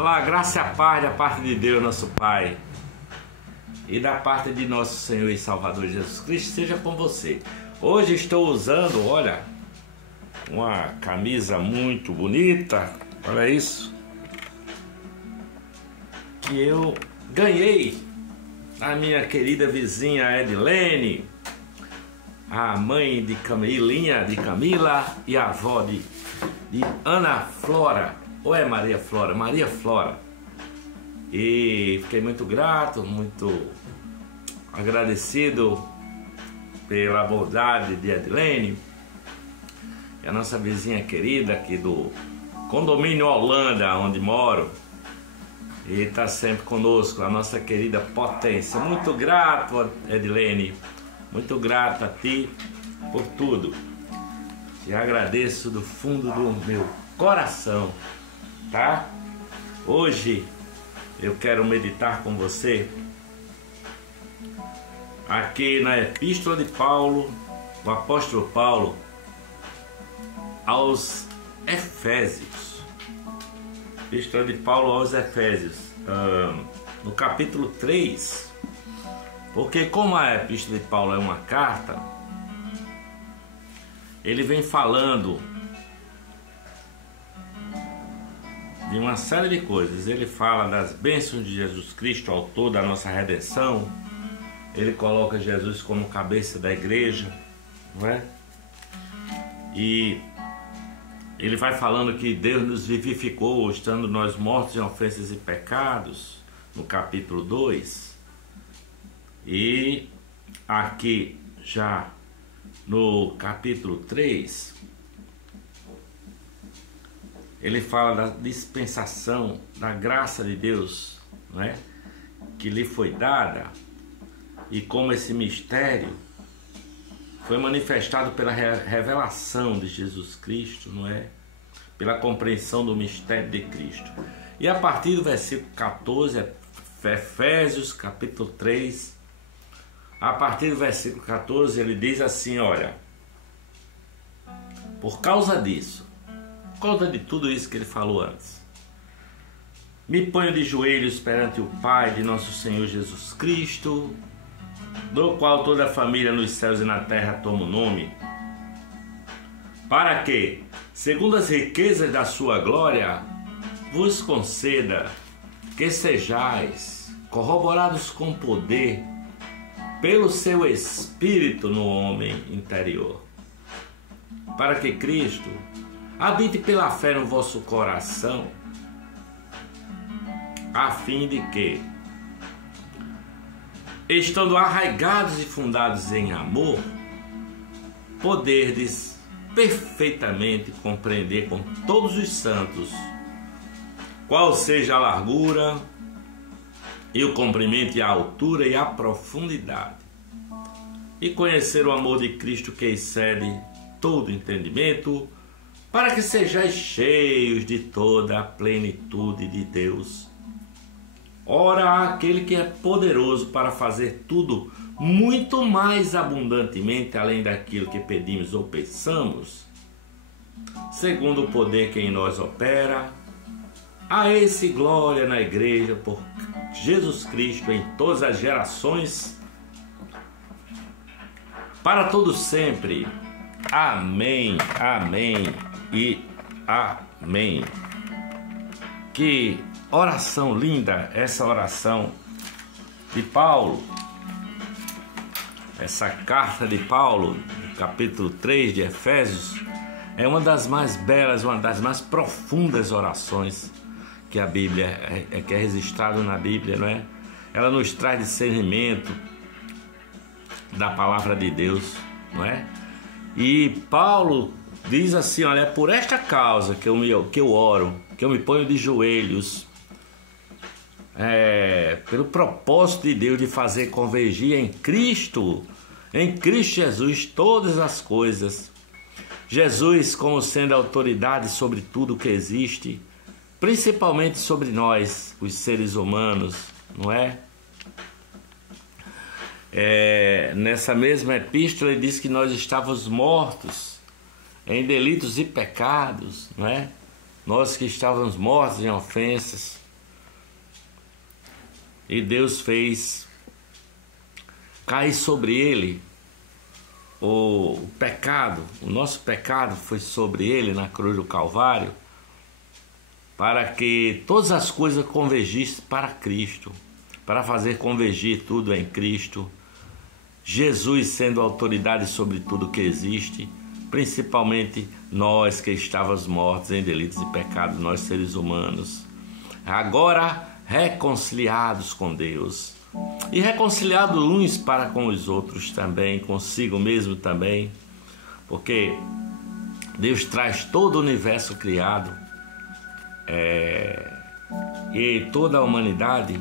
Olá, graça e a paz da parte de Deus, nosso Pai, e da parte de nosso Senhor e Salvador Jesus Cristo, seja com você. Hoje estou usando, olha, uma camisa muito bonita, olha isso, que eu ganhei da minha querida vizinha Edilene, a mãe de Camila e a avó de Ana Flora, ou é Maria Flora? Maria Flora. E fiquei muito grato, muito agradecido pela bondade de Edilene, e a nossa vizinha querida aqui do condomínio Holanda, onde moro, e está sempre conosco, a nossa querida Potência. Muito grato, Edilene, muito grato a ti por tudo. Te agradeço do fundo do meu coração, tá? Hoje eu quero meditar com você aqui na Epístola de Paulo, o apóstolo Paulo, aos Efésios. Epístola de Paulo aos Efésios, no capítulo 3, porque como a Epístola de Paulo é uma carta, ele vem falando de uma série de coisas. Ele fala das bênçãos de Jesus Cristo, autor da nossa redenção. Ele coloca Jesus como cabeça da igreja, não é? E ele vai falando que Deus nos vivificou, estando nós mortos em ofensas e pecados, no capítulo 2. E aqui já no capítulo 3, ele fala da dispensação da graça de Deus, não é? Que lhe foi dada, e como esse mistério foi manifestado pela revelação de Jesus Cristo, não é? Pela compreensão do mistério de Cristo. E a partir do versículo 14, Efésios capítulo 3, a partir do versículo 14, ele diz assim, olha: por causa disso, por causa de tudo isso que ele falou antes, me ponho de joelhos perante o Pai de nosso Senhor Jesus Cristo, do qual toda a família nos céus e na terra toma o nome, para que, segundo as riquezas da sua glória, vos conceda que sejais corroborados com poder pelo seu Espírito no homem interior, para que Cristo habite pela fé no vosso coração, a fim de que, estando arraigados e fundados em amor, poderdes perfeitamente compreender com todos os santos qual seja a largura e o comprimento e a altura e a profundidade, e conhecer o amor de Cristo que excede todo entendimento, para que sejais cheios de toda a plenitude de Deus. Ora, aquele que é poderoso para fazer tudo muito mais abundantemente além daquilo que pedimos ou pensamos, segundo o poder que em nós opera, a esse glória na igreja por Jesus Cristo em todas as gerações, para todos sempre. Amém, amém e amém. Que oração linda essa oração de Paulo, essa carta de Paulo, no capítulo 3 de Efésios, é uma das mais belas, uma das mais profundas orações que a Bíblia que é registrado na Bíblia, não é? Ela nos traz discernimento da palavra de Deus, não é? E Paulo diz assim, olha, é por esta causa que eu oro, que eu me ponho de joelhos, pelo propósito de Deus de fazer convergir em Cristo Jesus, todas as coisas. Jesus como sendo a autoridade sobre tudo que existe, principalmente sobre nós, os seres humanos, não é? Nessa mesma epístola ele diz que nós estávamos mortos em delitos e pecados, não é? Nós que estávamos mortos em ofensas E Deus fez cair sobre ele o pecado, o nosso pecado foi sobre ele na cruz do Calvário, para que todas as coisas convergissem para Cristo, para fazer convergir tudo em Cristo. Jesus sendo autoridade sobre tudo que existe, principalmente nós que estávamos mortos em delitos e pecados, nós seres humanos, agora reconciliados com Deus, e reconciliados uns para com os outros também, consigo mesmo também, porque Deus traz todo o universo criado e toda a humanidade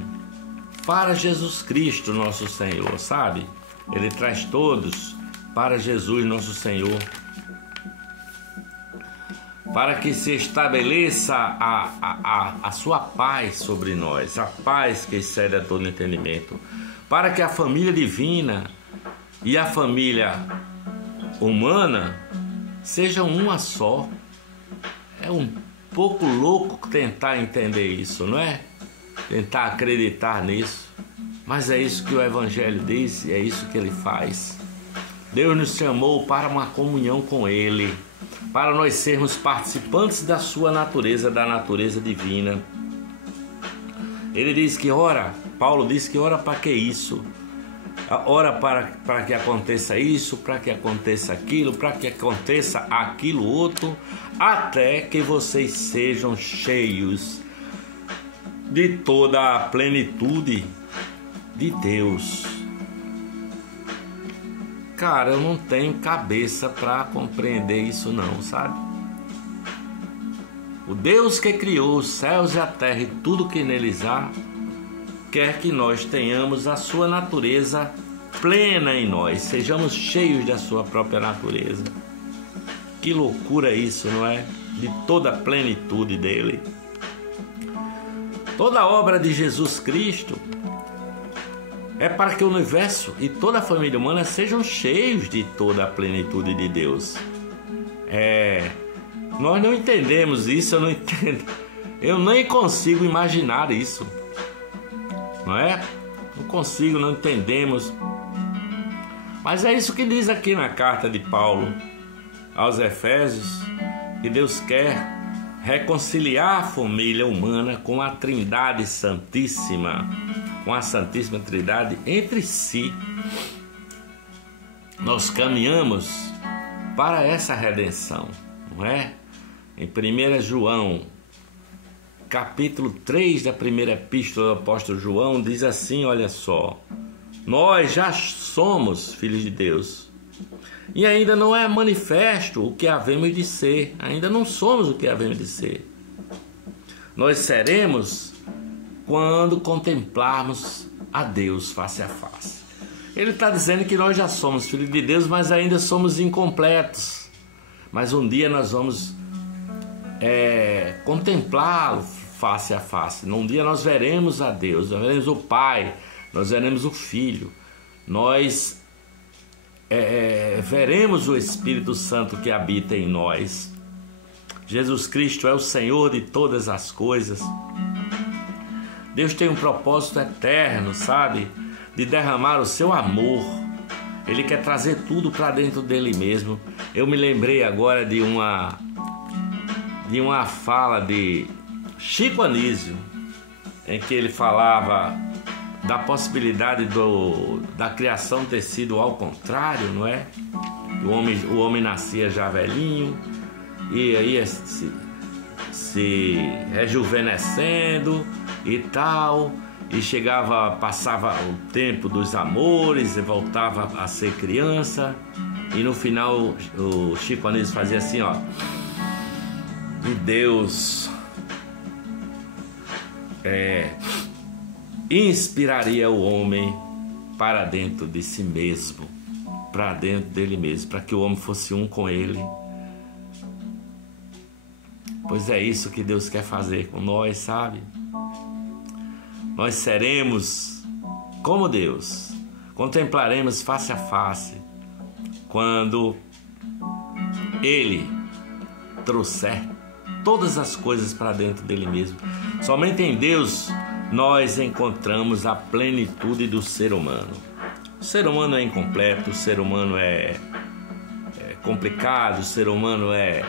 para Jesus Cristo, nosso Senhor, sabe? Ele traz todos para Jesus, nosso Senhor, para que se estabeleça a sua paz sobre nós, a paz que excede a todo entendimento, para que a família divina e a família humana sejam uma só. É um pouco louco tentar entender isso, não é? Tentar acreditar nisso, mas é isso que o Evangelho diz e é isso que ele faz. Deus nos chamou para uma comunhão com Ele, para nós sermos participantes da sua natureza, da natureza divina. Ele diz que ora, Paulo diz que ora para que isso? Ora para que aconteça isso, para que aconteça aquilo, para que aconteça aquilo outro, até que vocês sejam cheios de toda a plenitude de Deus. Cara, eu não tenho cabeça para compreender isso não, sabe? O Deus que criou os céus e a terra e tudo que neles há, quer que nós tenhamos a sua natureza plena em nós, sejamos cheios da sua própria natureza. Que loucura isso, não é? De toda a plenitude dele. Toda a obra de Jesus Cristo é para que o universo e toda a família humana sejam cheios de toda a plenitude de Deus. Nós não entendemos isso, eu não entendo. Eu nem consigo imaginar isso. Não é? Não consigo, não entendemos. Mas é isso que diz aqui na carta de Paulo aos Efésios, que Deus quer reconciliar a família humana com a Trindade Santíssima, com a Santíssima Trindade entre si. Nós caminhamos para essa redenção, não é? Em 1 João, capítulo 3 da primeira epístola do apóstolo João, diz assim, olha só: nós já somos filhos de Deus, e ainda não é manifesto o que havemos de ser, ainda não somos o que havemos de ser. Nós seremos quando contemplarmos a Deus face a face. Ele está dizendo que nós já somos filhos de Deus, mas ainda somos incompletos. Mas um dia nós vamos contemplá-lo face a face. Num dia nós veremos a Deus, nós veremos o Pai, nós veremos o Filho, nós veremos o Espírito Santo que habita em nós. Jesus Cristo é o Senhor de todas as coisas. Deus tem um propósito eterno, sabe? De derramar o seu amor. Ele quer trazer tudo para dentro dele mesmo. Eu me lembrei agora de uma fala de Chico Anísio, em que ele falava da possibilidade da criação ter sido ao contrário, não é? O homem nascia já velhinho e aí se rejuvenescendo e tal, e passava o tempo dos amores e voltava a ser criança, e no final o Chico Anísio fazia assim, ó: e Deus inspiraria o homem para dentro de si mesmo, para dentro dele mesmo, para que o homem fosse um com ele. Pois é isso que Deus quer fazer com nós, sabe? Nós seremos como Deus, contemplaremos face a face quando Ele trouxer todas as coisas para dentro dele mesmo. Somente em Deus nós encontramos a plenitude do ser humano. O ser humano é incompleto, o ser humano é complicado, o ser humano é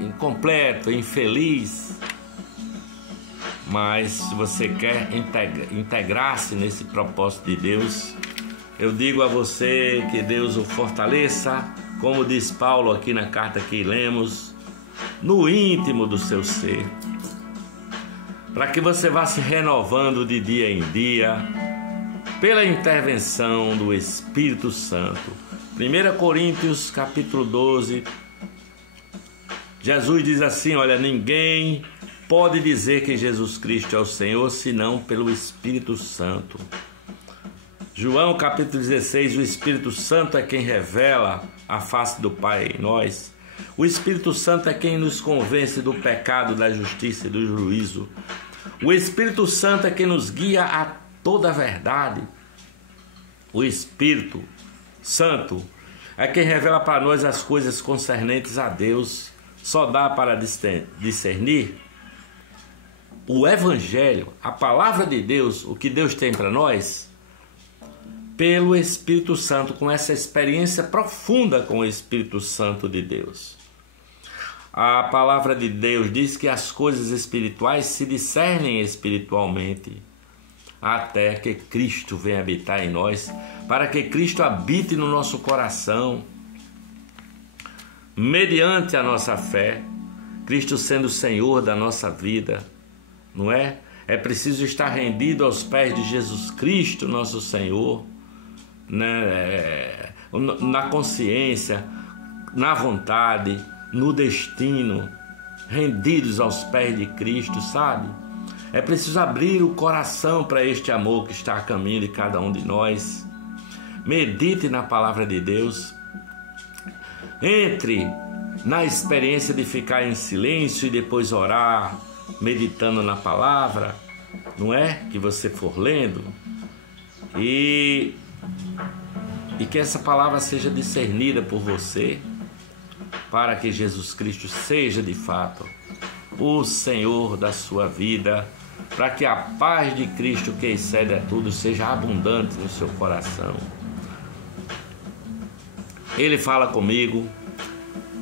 incompleto, infeliz. Mas se você quer integrar-se nesse propósito de Deus, eu digo a você que Deus o fortaleça, como diz Paulo aqui na carta que lemos, no íntimo do seu ser, para que você vá se renovando de dia em dia, pela intervenção do Espírito Santo. 1 Coríntios capítulo 12, Jesus diz assim, olha, ninguém pode dizer que Jesus Cristo é o Senhor, senão pelo Espírito Santo. João capítulo 16, o Espírito Santo é quem revela a face do Pai em nós. O Espírito Santo é quem nos convence do pecado, da justiça e do juízo. O Espírito Santo é quem nos guia a toda a verdade. O Espírito Santo é quem revela para nós as coisas concernentes a Deus. Só dá para discernir o Evangelho, a palavra de Deus, o que Deus tem para nós, pelo Espírito Santo, com essa experiência profunda com o Espírito Santo de Deus. A palavra de Deus diz que as coisas espirituais se discernem espiritualmente, até que Cristo venha habitar em nós, para que Cristo habite no nosso coração, mediante a nossa fé, Cristo sendo o Senhor da nossa vida, não é? É preciso estar rendido aos pés de Jesus Cristo, nosso Senhor, né? Na consciência, na vontade, no destino, rendidos aos pés de Cristo, sabe? É preciso abrir o coração para este amor que está a caminho de cada um de nós. Medite na palavra de Deus. Entre na experiência de ficar em silêncio e depois orar, meditando na palavra, não é? Que você for lendo. E que essa palavra seja discernida por você, para que Jesus Cristo seja de fato o Senhor da sua vida, para que a paz de Cristo, que excede a tudo, seja abundante no seu coração. Ele fala comigo,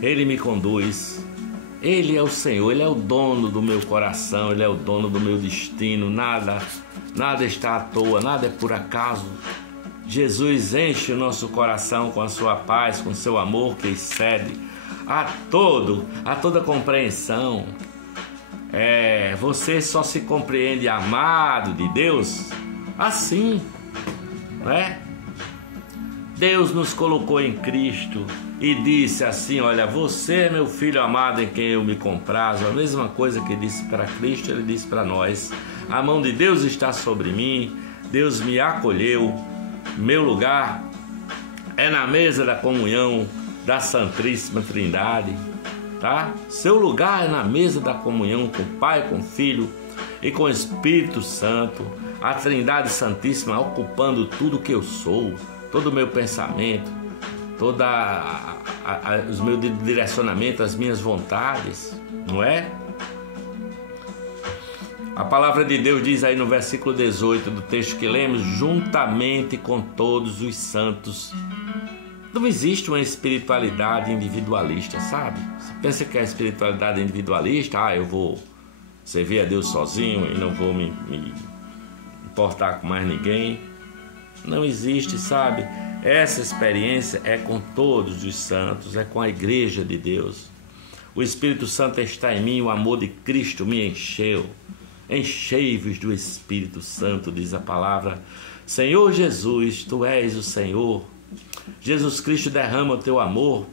Ele me conduz, Ele é o Senhor, Ele é o dono do meu coração, Ele é o dono do meu destino, nada está à toa, nada é por acaso. Jesus enche o nosso coração com a sua paz, com o seu amor que excede a toda compreensão. Você só se compreende amado de Deus assim, né? Deus nos colocou em Cristo e disse assim, olha, você é meu filho amado em quem eu me comprazo. A mesma coisa que disse para Cristo, Ele disse para nós. A mão de Deus está sobre mim, Deus me acolheu, meu lugar é na mesa da comunhão da Santíssima Trindade, tá? Seu lugar é na mesa da comunhão com o Pai, com o Filho e com o Espírito Santo, a Trindade Santíssima ocupando tudo que eu sou, todo o meu pensamento, os meus direcionamentos, as minhas vontades, não é? A palavra de Deus diz aí no versículo 18 do texto que lemos, juntamente com todos os santos. Não existe uma espiritualidade individualista, sabe? Você pensa que a espiritualidade individualista, eu vou servir a Deus sozinho e não vou me importar com mais ninguém. Não existe, sabe? Essa experiência é com todos os santos, é com a igreja de Deus. O Espírito Santo está em mim, o amor de Cristo me encheu. Enchei-vos do Espírito Santo, diz a palavra. Senhor Jesus, Tu és o Senhor. Jesus Cristo derrama o Teu amor,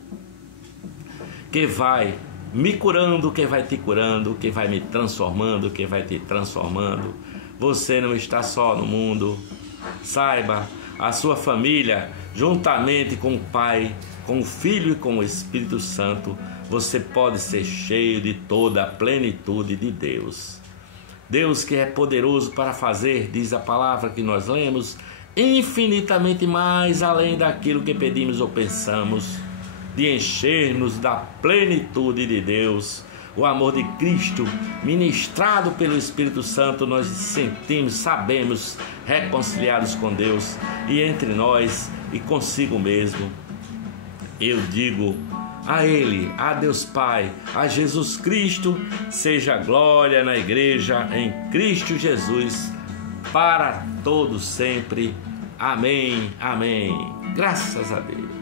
que vai me curando, que vai te curando, que vai me transformando, que vai te transformando. Você não está só no mundo. Saiba, a sua família, juntamente com o Pai, com o Filho e com o Espírito Santo, você pode ser cheio de toda a plenitude de Deus. Deus que é poderoso para fazer, diz a palavra que nós lemos, infinitamente mais além daquilo que pedimos ou pensamos, de encher-nos da plenitude de Deus. o amor de Cristo, ministrado pelo Espírito Santo, nós sentimos, sabemos, reconciliados com Deus e entre nós e consigo mesmo. Eu digo a Ele, a Deus Pai, a Jesus Cristo, seja glória na igreja em Cristo Jesus, para todos sempre. Amém, amém. Graças a Deus.